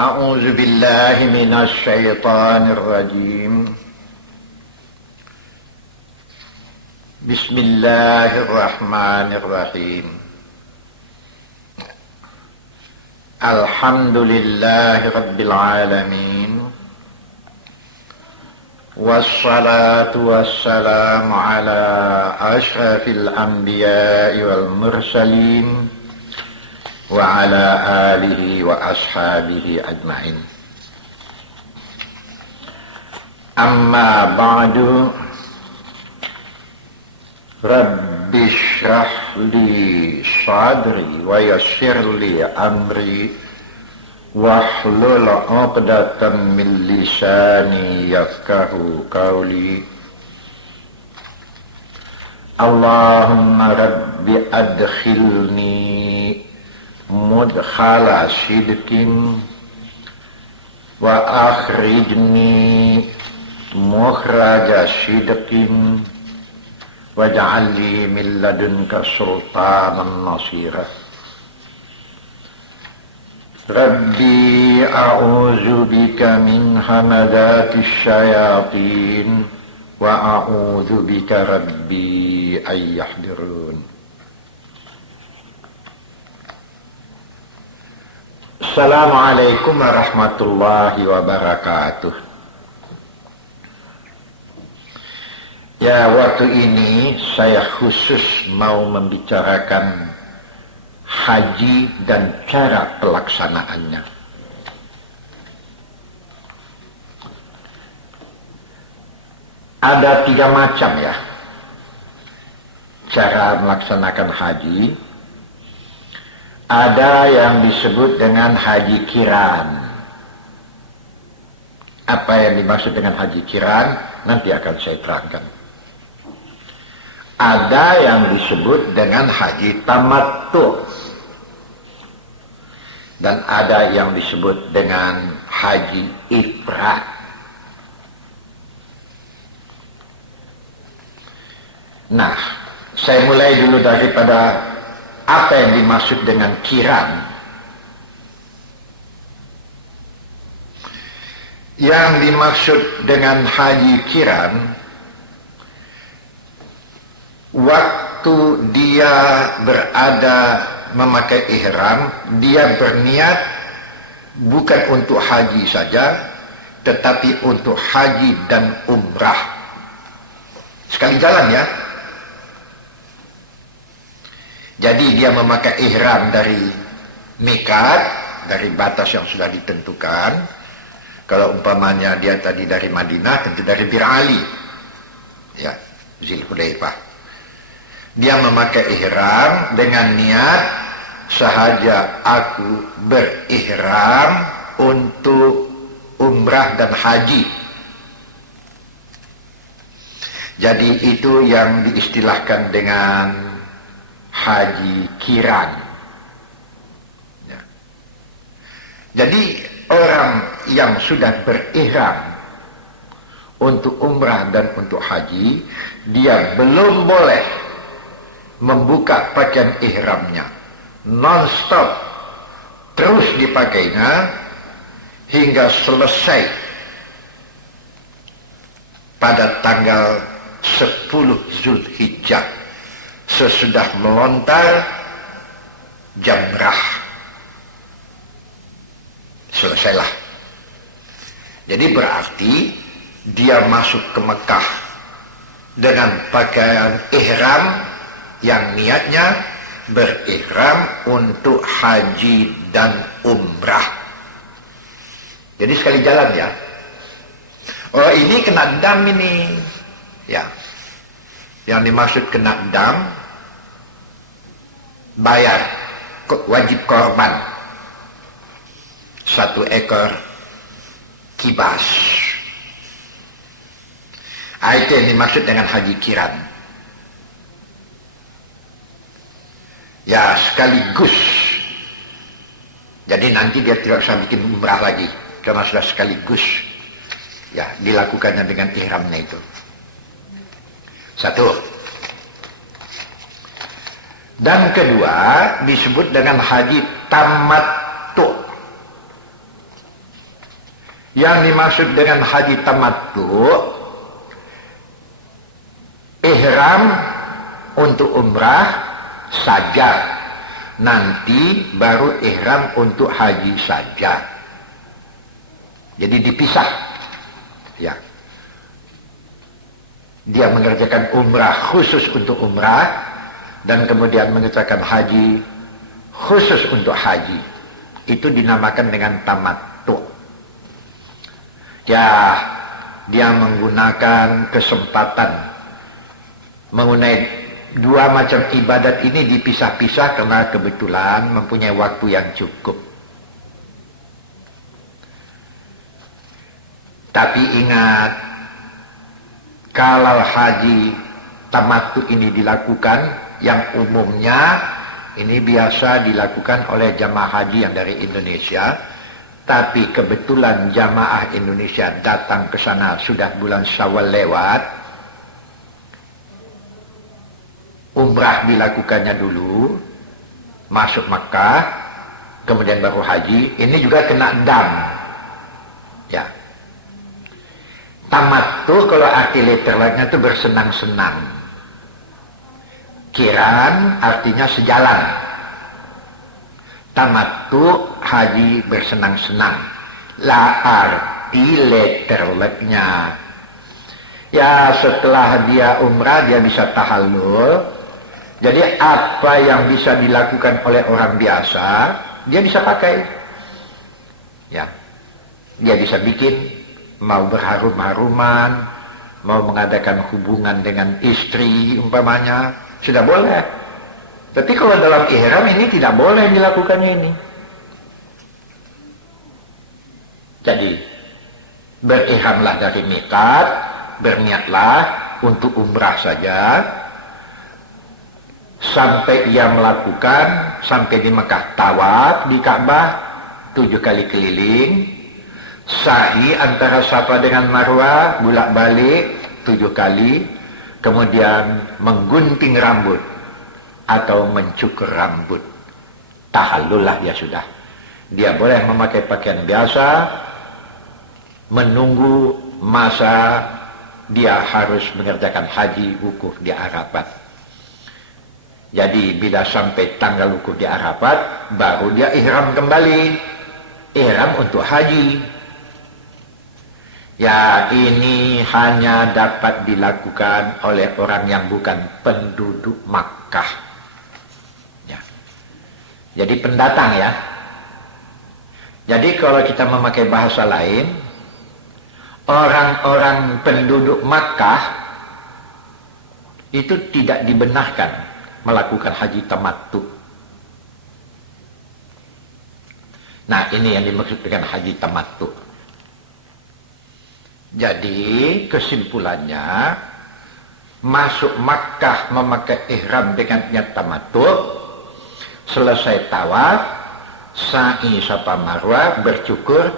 أعوذ بالله من الشيطان الرجيم. بسم الله الرحمن الرحيم. الحمد لله رب العالمين، والصلاة والسلام على أشرف الأنبياء والمرسلين وعلى آله وأصحابه أجمعين. أما بعد، رب اشرح لي صدري ويسر لي أمري واحلل عقدة من لساني يفقه قولي. اللهم رب أدخلني mudkhala sidqin wa akhrijni mukhraja sidqin waj'al li min ladunka sultanan nasira. Rabbi a'udzu bika min hamadatis syayatin wa a'udzu bika rabbi ay yahdurun. Assalamualaikum warahmatullahi wabarakatuh. Ya, waktu ini saya khusus mau membicarakan haji dan cara pelaksanaannya. Ada 3 macam ya cara melaksanakan haji. Ada yang disebut dengan haji kiran. Apa yang dimaksud dengan haji kiran nanti akan saya terangkan. Ada yang disebut dengan haji tamattu, dan ada yang disebut dengan haji ifrad. Nah, saya mulai dulu daripada apa yang dimaksud dengan kiran. Yang dimaksud dengan haji kiran, waktu dia berada memakai ihram, dia berniat bukan untuk haji saja, tetapi untuk haji dan umrah. Sekali jalan ya. Jadi dia memakai ihram dari miqat, dari batas yang sudah ditentukan. Kalau umpamanya dia tadi dari Madinah, tentu dari Bir Ali, ya, Zulhulaifah. Dia memakai ihram dengan niat, sahaja aku berihram untuk umrah dan haji. Jadi itu yang diistilahkan dengan haji kiran ya. Jadi orang yang sudah berihram untuk umrah dan untuk haji, dia belum boleh membuka pakaian ihramnya non-stop, terus dipakainya hingga selesai pada tanggal 10 Zulhijjah, sesudah melontar jamrah. Selesailah. Jadi berarti dia masuk ke Mekah dengan pakaian ihram yang niatnya berihram untuk haji dan umrah. Jadi sekali jalan ya. Oh, ini kena dam ini. Ya. Yang dimaksud kena dam, bayar wajib korban 1 ekor kibas. Itu yang dimaksud dengan haji kiran. Ya, sekaligus. Jadi nanti dia tidak usah bikin umrah lagi, karena sudah sekaligus ya dilakukannya dengan ihramnya itu. 1. Dan kedua disebut dengan haji tamattu. Yang dimaksud dengan haji tamattu, ihram untuk umrah saja, nanti baru ihram untuk haji saja. Jadi dipisah. Ya. Dia mengerjakan umrah khusus untuk umrah dan kemudian mengerjakan haji khusus untuk haji. Itu dinamakan dengan tamattu. Ya, dia menggunakan kesempatan mengenai dua macam ibadat ini dipisah-pisah karena kebetulan mempunyai waktu yang cukup. Tapi ingat, kalau haji tamattu ini dilakukan, yang umumnya ini biasa dilakukan oleh jamaah haji yang dari Indonesia, tapi kebetulan jamaah Indonesia datang ke sana sudah bulan Syawal lewat, umrah dilakukannya dulu, masuk Makkah, kemudian baru haji. Ini juga kena dam. Ya. Tamattu kalau arti literalnya itu bersenang-senang. Kiran artinya sejalan. Tamattu haji bersenang-senang. La arti literalnya. Ya, setelah dia umrah dia bisa tahallul. Jadi apa yang bisa dilakukan oleh orang biasa, dia bisa pakai. Ya. Dia bisa bikin, mau berharum-haruman, mau mengadakan hubungan dengan istri umpamanya, sudah boleh. Tapi kalau dalam ihram ini tidak boleh dilakukannya ini. Jadi berihramlah dari miqat, berniatlah untuk umrah saja, sampai ia melakukan, sampai di Mekah tawaf di Ka'bah 7 kali keliling, sa'i antara Safa dengan Marwah bolak-balik 7 kali, kemudian menggunting rambut atau mencukur rambut, tahallullah dia sudah. Dia boleh memakai pakaian biasa, menunggu masa dia harus mengerjakan haji wukuf di Arafat. Jadi bila sampai tanggal wukuf di Arafat, baru dia ihram kembali, ihram untuk haji. Ya, ini hanya dapat dilakukan oleh orang yang bukan penduduk Makkah. Ya. Jadi pendatang ya. Jadi kalau kita memakai bahasa lain, orang-orang penduduk Makkah itu tidak dibenarkan melakukan haji tamattu. Nah, ini yang dimaksud dengan haji tamattu. Jadi kesimpulannya, masuk Makkah memakai ihram dengan niat tamattu, selesai tawaf, sa'i Safa Marwah, bercukur,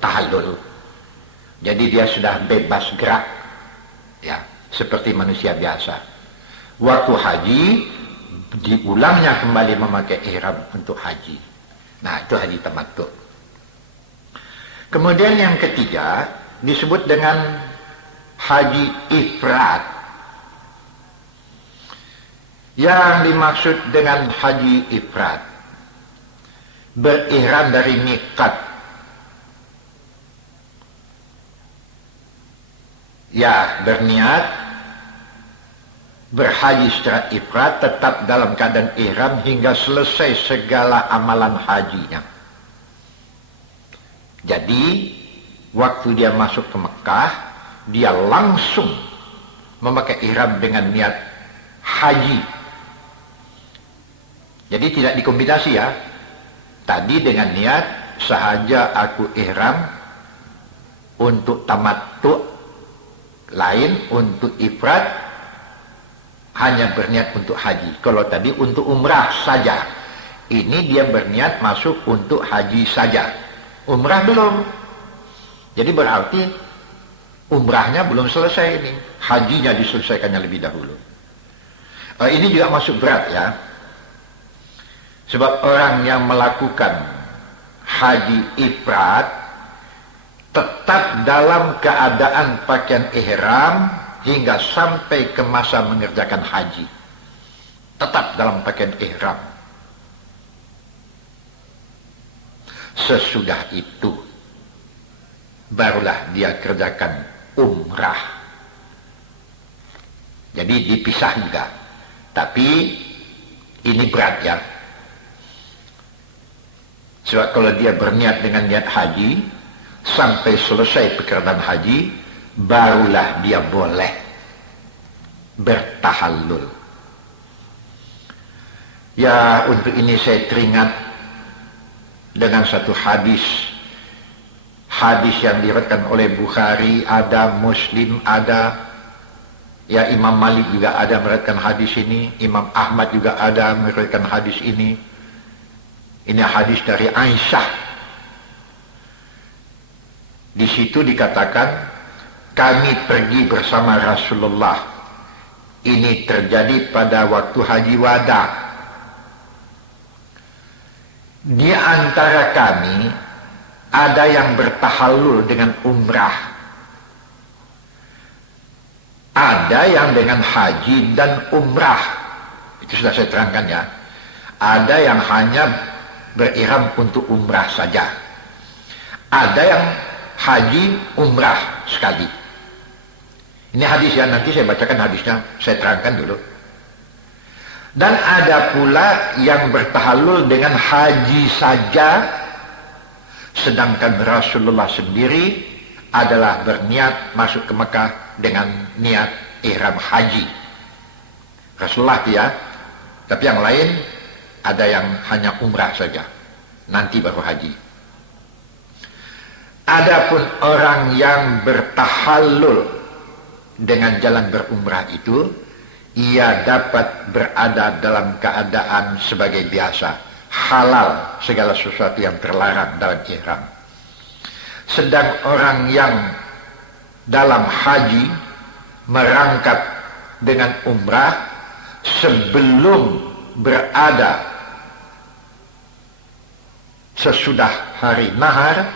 tahallul. Jadi dia sudah bebas gerak, ya, seperti manusia biasa. Waktu haji diulangnya kembali memakai ihram untuk haji. Nah, itu haji tamattu. Kemudian yang ketiga disebut dengan haji ifrad. Yang dimaksud dengan haji ifrad, berihram dari miqat. Ya, berniat berhaji secara ifrad, tetap dalam keadaan ihram hingga selesai segala amalan hajinya. Jadi waktu dia masuk ke Mekah, dia langsung memakai ihram dengan niat haji. Jadi tidak dikombinasi ya. Tadi dengan niat sahaja aku ihram untuk tamattu, lain untuk ifrad hanya berniat untuk haji. Kalau tadi untuk umrah saja, ini dia berniat masuk untuk haji saja. Umrah belum. Jadi berarti umrahnya belum selesai ini. Hajinya diselesaikannya lebih dahulu. Ini juga masuk berat ya. Sebab orang yang melakukan haji ifrad tetap dalam keadaan pakaian ihram hingga sampai ke masa mengerjakan haji. Tetap dalam pakaian ihram. Sesudah itu barulah dia kerjakan umrah. Jadi dipisah juga. Tapi ini berat ya. Sebab kalau dia berniat dengan niat haji sampai selesai pekerjaan haji, barulah dia boleh bertahallul. Ya, untuk ini saya teringat dengan satu hadis yang diriwayatkan oleh Bukhari, ada Muslim, ada ya Imam Malik juga ada meriwayatkan hadis ini, Imam Ahmad juga ada meriwayatkan hadis ini. Ini hadis dari Aisyah. Di situ dikatakan, kami pergi bersama Rasulullah. Ini terjadi pada waktu haji wada. Di antara kami ada yang bertahallul dengan umrah, ada yang dengan haji dan umrah. Itu sudah saya terangkan ya. Ada yang hanya berihram untuk umrah saja, ada yang haji umrah sekali. Ini hadis ya, nanti saya bacakan hadisnya, saya terangkan dulu. Dan ada pula yang bertahallul dengan haji saja, sedangkan Rasulullah sendiri adalah berniat masuk ke Mekah dengan niat ihram haji. Rasulullah ya, tapi yang lain ada yang hanya umrah saja, nanti baru haji. Adapun orang yang bertahallul dengan jalan berumrah itu, ia dapat berada dalam keadaan sebagai biasa, halal segala sesuatu yang terlarang dalam ihram. Sedang orang yang dalam haji merangkap dengan umrah sebelum berada sesudah hari nahar,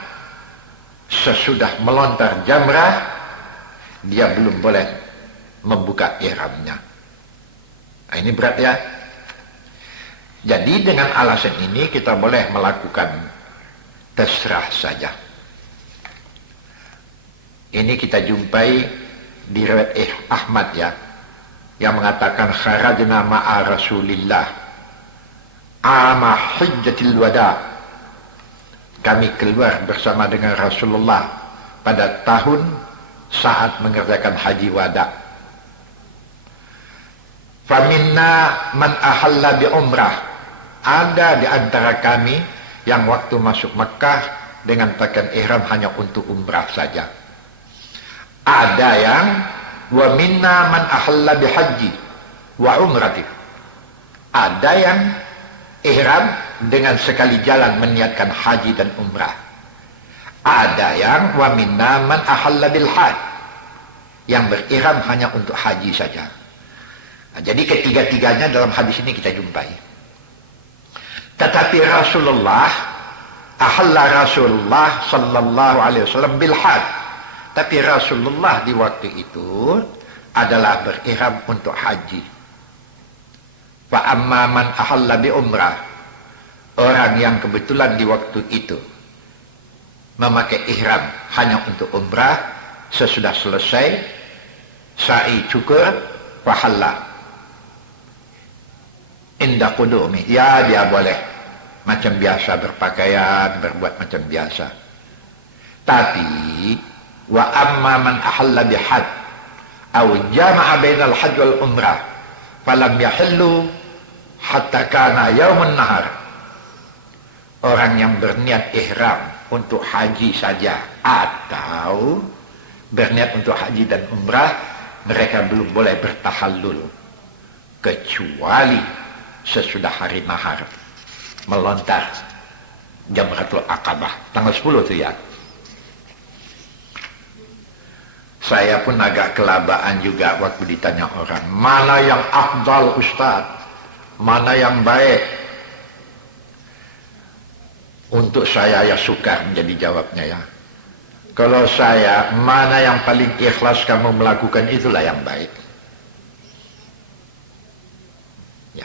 sesudah melontar jamrah, dia belum boleh membuka ihramnya. Nah, ini berat ya. Jadi dengan alasan ini kita boleh melakukan terserah saja. Ini kita jumpai di riwayat Ahmad ya, yang mengatakan kharajna ma'a Rasulillah ama hijjatil wada. Kami keluar bersama dengan Rasulullah pada tahun saat mengerjakan haji wada. Faminna man ahalla bi umrah. Ada di antara kami yang waktu masuk Mekah dengan pakaian ihram hanya untuk umrah saja. Ada yang wa minna man ahalla bi haji wa umrati. Ada yang ihram dengan sekali jalan meniatkan haji dan umrah. Ada yang wa minna man ahalla bil hajj, yang berihram hanya untuk haji saja. Nah, jadi ketiga-tiganya dalam hadis ini kita jumpai. Tetapi Rasulullah sallallahu alaihi wasallam bil hajj. Tapi Rasulullah di waktu itu adalah berihram untuk haji. Fa amma man ahalla bi umrah, orang yang kebetulan di waktu itu memakai ihram hanya untuk umrah, sesudah selesai sa'i cukur fahalla inda qudumi, ya dia boleh macam biasa berpakaian, berbuat macam biasa. Tapi wa amma man ahalla bi hajj aw jama'a bainal hajj wal umrah falam yahillu hatta kana yaumun nahar. Orang yang berniat ihram untuk haji saja atau berniat untuk haji dan umrah, mereka belum boleh bertahallul kecuali sesudah hari nahar, melontar Jamratul Aqabah tanggal 10 itu ya. Saya pun agak kelabaan juga waktu ditanya orang, mana yang afdal Ustaz, mana yang baik. Untuk saya ya sukar menjadi jawabnya ya. Kalau saya, mana yang paling ikhlas kamu melakukan, itulah yang baik. Ya.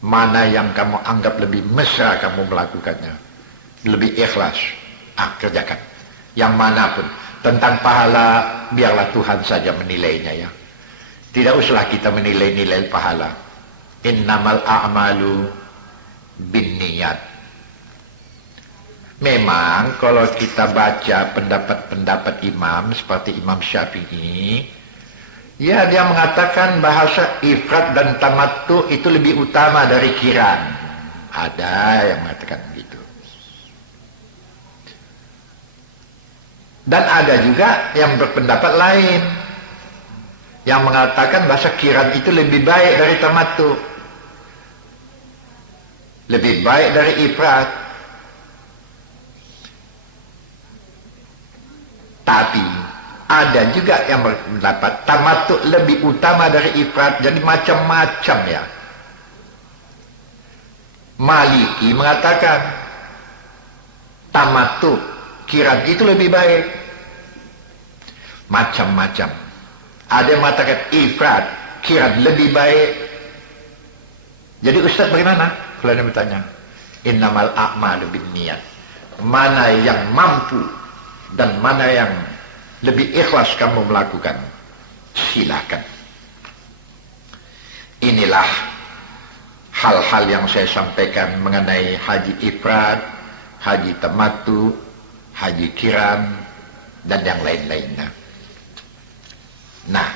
Mana yang kamu anggap lebih mesra kamu melakukannya, lebih ikhlas, kerjakan. Yang manapun. Tentang pahala, biarlah Tuhan saja menilainya ya. Tidak usahlah kita menilai-nilai pahala. Innamal a'malu binniyat. Memang kalau kita baca pendapat-pendapat imam seperti Imam Syafi'i, ya dia mengatakan bahasa ifrat dan tamattu itu lebih utama dari qiran. Ada yang mengatakan begitu. Dan ada juga yang berpendapat lain yang mengatakan bahasa qiran itu lebih baik dari tamattu, lebih baik dari ifrat. Tapi ada juga yang berpendapat tamattu lebih utama dari ifrat. Jadi macam-macam ya. Maliki mengatakan tamattu, qiran itu lebih baik. Macam-macam. Ada yang mengatakan ifrat, qiran lebih baik. Jadi Ustaz bagaimana? Kalau dia bertanya, innamal a'malu binniyat. Mana yang mampu dan mana yang lebih ikhlas kamu melakukan, silakan. Inilah hal-hal yang saya sampaikan mengenai haji ifrad, haji tamattu, haji qiran, dan yang lain-lainnya. Nah,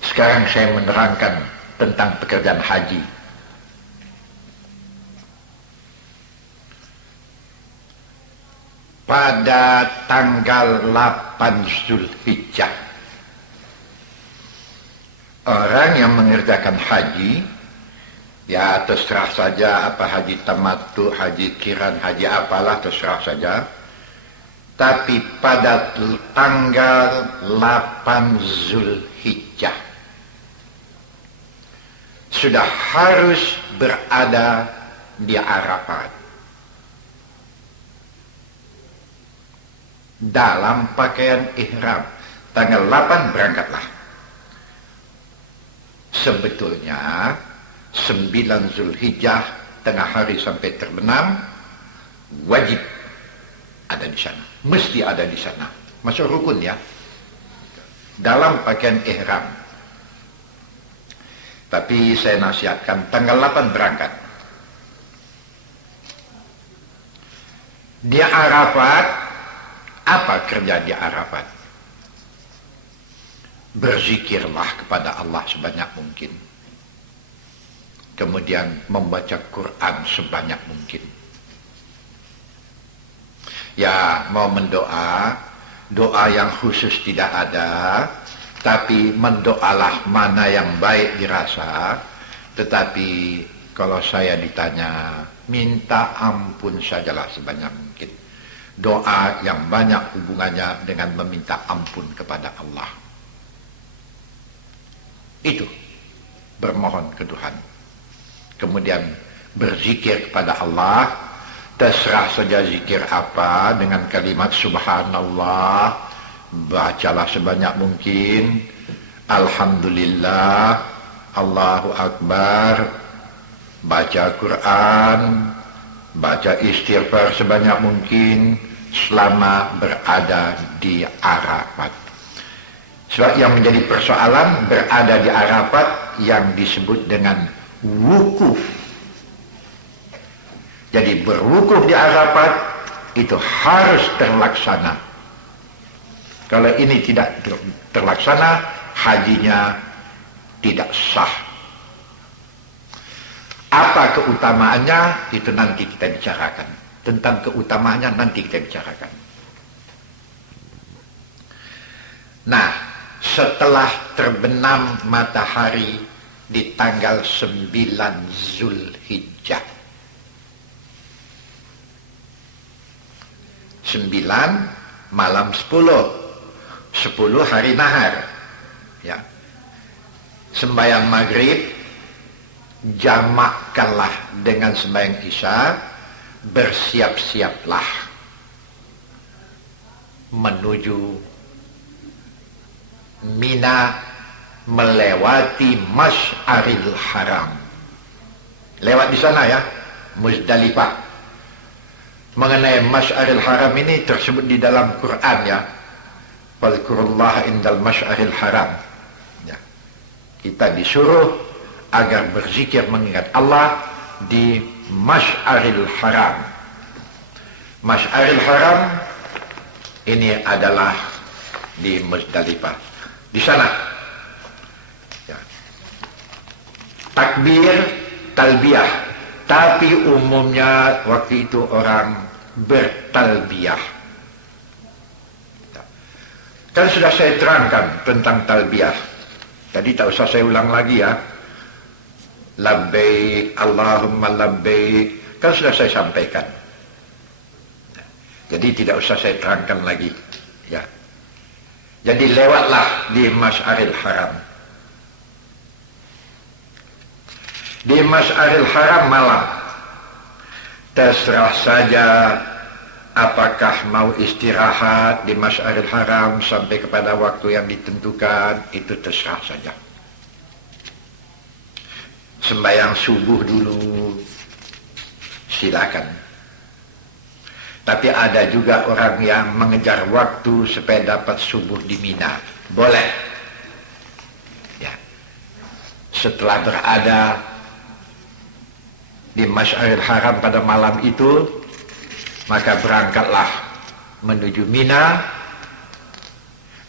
sekarang saya menerangkan tentang pekerjaan haji. Pada tanggal 8 Zulhijjah, orang yang mengerjakan haji, ya terserah saja apa haji tamattu, haji qiran, haji apalah, terserah saja. Tapi pada tanggal 8 Zulhijjah sudah harus berada di Arafat dalam pakaian ihram. Tanggal 8 berangkatlah. Sebetulnya 9 Zulhijjah tengah hari sampai terbenam wajib ada di sana, mesti ada di sana, masuk rukun ya, dalam pakaian ihram. Tapi saya nasihatkan tanggal 8 berangkat. Di Arafat, apa kerja di Arafat? Berzikirlah kepada Allah sebanyak mungkin. Kemudian membaca Quran sebanyak mungkin. Ya, mau mendoa, doa yang khusus tidak ada, tapi mendoalah mana yang baik dirasa. Tetapi kalau saya ditanya, minta ampun sajalah sebanyak mungkin. Doa yang banyak hubungannya dengan meminta ampun kepada Allah. Itu bermohon ke Tuhan. Kemudian berzikir kepada Allah. Terserah saja zikir apa, dengan kalimat subhanallah, bacalah sebanyak mungkin, alhamdulillah, Allahu Akbar, baca Quran, baca istighfar sebanyak mungkin selama berada di Arafat. Sebab yang menjadi persoalan berada di Arafat yang disebut dengan wukuf. Jadi berwukuf di Arafat itu harus terlaksana. Kalau ini tidak terlaksana, hajinya tidak sah. Apa keutamaannya, itu nanti kita bicarakan. Tentang keutamaannya nanti kita bicarakan. Nah, setelah terbenam matahari di tanggal 9 Zulhijjah, 9 malam 10 hari nahar ya. Sembahyang maghrib jamakkanlah dengan sembahyang isya, bersiap-siaplah menuju Mina, melewati Masy'aril Haram. Lewat di sana ya, Muzdalifah. Mengenai Masy'aril Haram ini tersebut di dalam Quran ya. Fadhkurullah indal Masy'aril Haram. Ya. Kita disuruh agar berzikir mengingat Allah di Masy'aril Haram. Masy'aril Haram ini adalah di Muzdalifah. Di sana ya. Takbir, talbiyah, tapi umumnya waktu itu orang bertalbiyah. Kan sudah saya terangkan tentang talbiyah. Jadi tak usah saya ulang lagi ya. Labbaik Allahumma labbaik, kan sudah saya sampaikan. Jadi tidak usah saya terangkan lagi ya. Jadi lewatlah di Masy'aril Haram. Di Masy'aril Haram malam, terserah saja apakah mau istirahat di Masy'aril Haram sampai kepada waktu yang ditentukan, itu terserah saja. Sembahyang subuh dulu, silakan. Tapi ada juga orang yang mengejar waktu supaya dapat subuh di Mina. Boleh. Ya. Setelah berada di Masy'aril Haram pada malam itu, maka berangkatlah menuju Mina.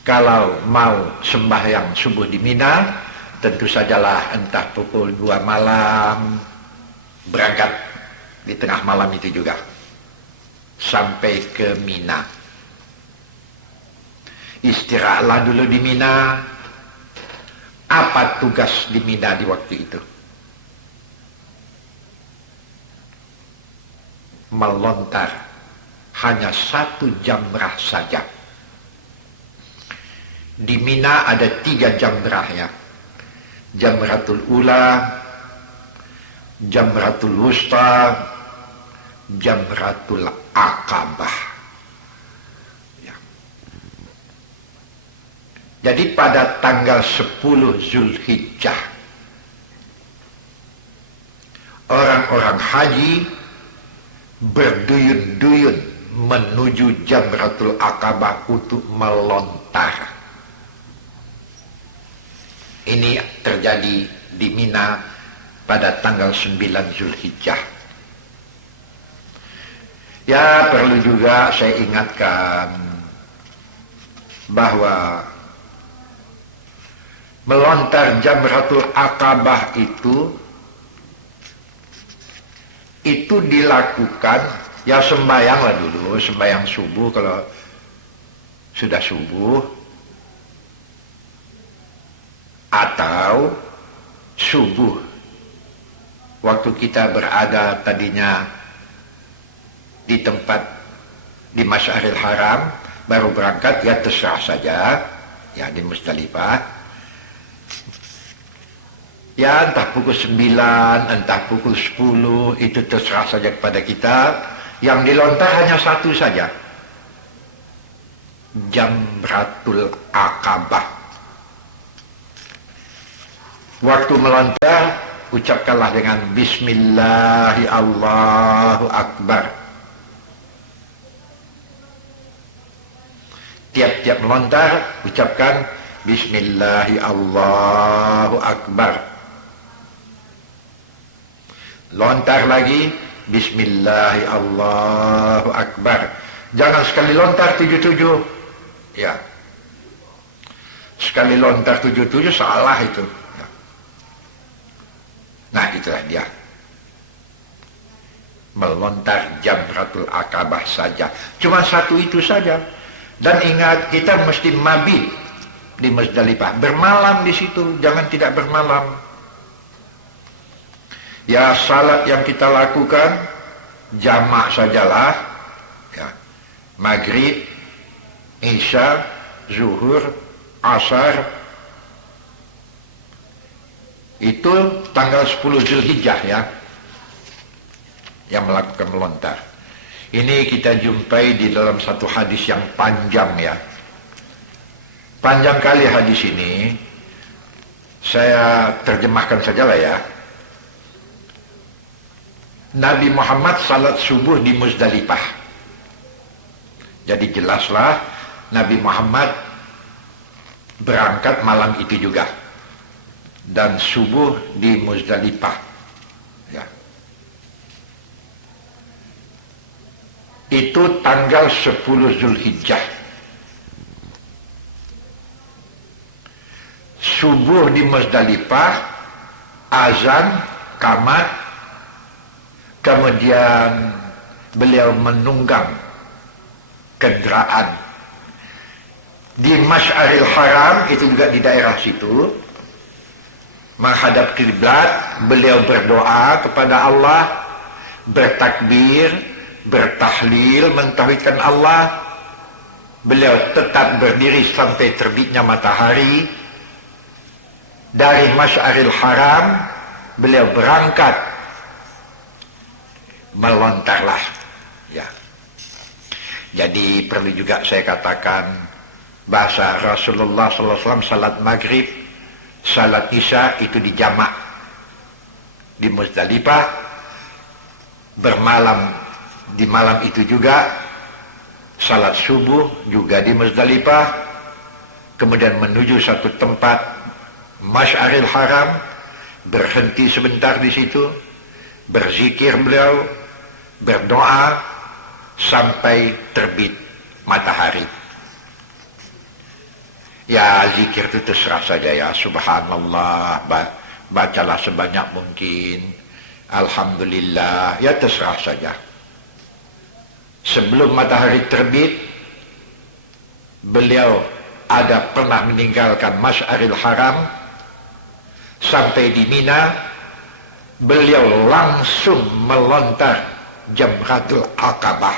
Kalau mau sembahyang subuh di Mina, tentu sajalah entah pukul 2 malam, berangkat di tengah malam itu juga sampai ke Mina. Istirahatlah dulu di Mina. Apa tugas di Mina di waktu itu? Melontar hanya 1 jamrah saja. Di Mina ada 3 jamrah ya. Jamratul Ula, Jamratul Wusta, Jamratul Aqabah ya. Jadi pada tanggal 10 Zulhijjah, orang-orang haji berduyun-duyun menuju Jamratul Aqabah untuk melontar. Ini terjadi di Mina pada tanggal 9 Zulhijjah. Ya, perlu juga saya ingatkan bahwa melontar Jamratul Aqabah itu dilakukan ya, sembahyanglah dulu, sembahyang subuh kalau sudah subuh, atau subuh waktu kita berada tadinya di tempat di Masy'aril Haram, baru berangkat ya terserah saja ya di Muzdalifah ya, entah pukul 9 entah pukul 10, itu terserah saja kepada kita. Yang dilontar hanya 1 saja, Jamratul Aqabah. Waktu melontar ucapkanlah dengan Bismillahi Allahu Akbar. Tiap-tiap melontar ucapkan Bismillahi Allahu Akbar. Lontar lagi Bismillahi Allahu Akbar. Jangan sekali lontar 77 ya. Sekali lontar 77 salah itu ya. Nah itulah dia, melontar Jamratul Aqabah saja, cuma 1 itu saja. Dan ingat, kita mesti mabit di Muzdalifah, bermalam di situ, jangan tidak bermalam. Ya, salat yang kita lakukan jamak sajalah ya. Maghrib, Isya, Zuhur, Asar, itu tanggal 10 Zulhijjah ya, yang melakukan melontar. Ini kita jumpai di dalam satu hadis yang panjang ya. Panjang kali hadis ini. Saya terjemahkan saja lah ya. Nabi Muhammad salat subuh di Muzdalifah. Jadi jelaslah Nabi Muhammad berangkat malam itu juga. Dan subuh di Muzdalifah. Ya. Itu tanggal 10 Zulhijjah. Subuh di Muzdalifah, azan, qamat, kemudian beliau menunggang kendaraan di Masy'aril Haram, itu juga di daerah situ, menghadap kiblat. Beliau berdoa kepada Allah, bertakbir, bertahlil, mentauhidkan Allah. Beliau tetap berdiri sampai terbitnya matahari. Dari Masy'aril Haram beliau berangkat, melontarlah ya. Jadi perlu juga saya katakan, bahasa Rasulullah SAW salat maghrib, salat isya itu dijamak di Muzdalifah. Bermalam di malam itu juga salat subuh juga di Muzdalifah. Kemudian menuju satu tempat Masy'aril Haram, berhenti sebentar di situ, berzikir beliau, berdoa sampai terbit matahari. Ya, zikir itu terserah saja ya. Subhanallah, bacalah sebanyak mungkin. Alhamdulillah, ya terserah saja. Sebelum matahari terbit, beliau ada pernah meninggalkan Masy'aril Haram. Sampai di Mina, beliau langsung melontar Jamratul Aqabah.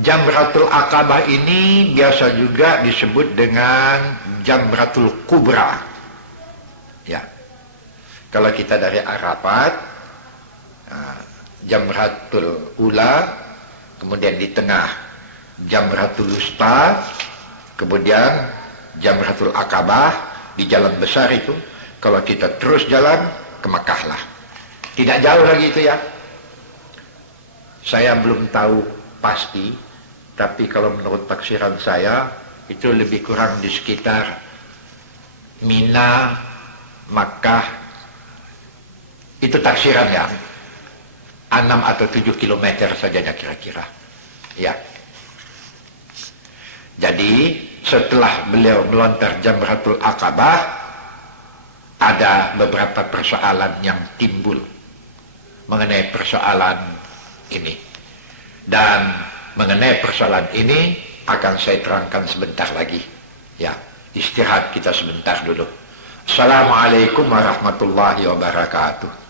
Jamratul Aqabah ini biasa juga disebut dengan Jamratul Kubra. Ya. Kalau kita dari Arafat, Jamratul Ula, kemudian di tengah Jamratul Wusta, kemudian Jamratul Aqabah. Di jalan besar itu, kalau kita terus jalan ke Makkah lah. Tidak jauh lagi itu ya. Saya belum tahu pasti, tapi kalau menurut taksiran saya, itu lebih kurang di sekitar Mina, Makkah. Itu taksiran ya. 6 atau 7 kilometer sajanya kira-kira. Ya. Jadi setelah beliau melontar Jamratul Aqabah, ada beberapa persoalan yang timbul mengenai persoalan ini. Dan mengenai persoalan ini akan saya terangkan sebentar lagi. Ya, istirahat kita sebentar dulu. Assalamualaikum warahmatullahi wabarakatuh.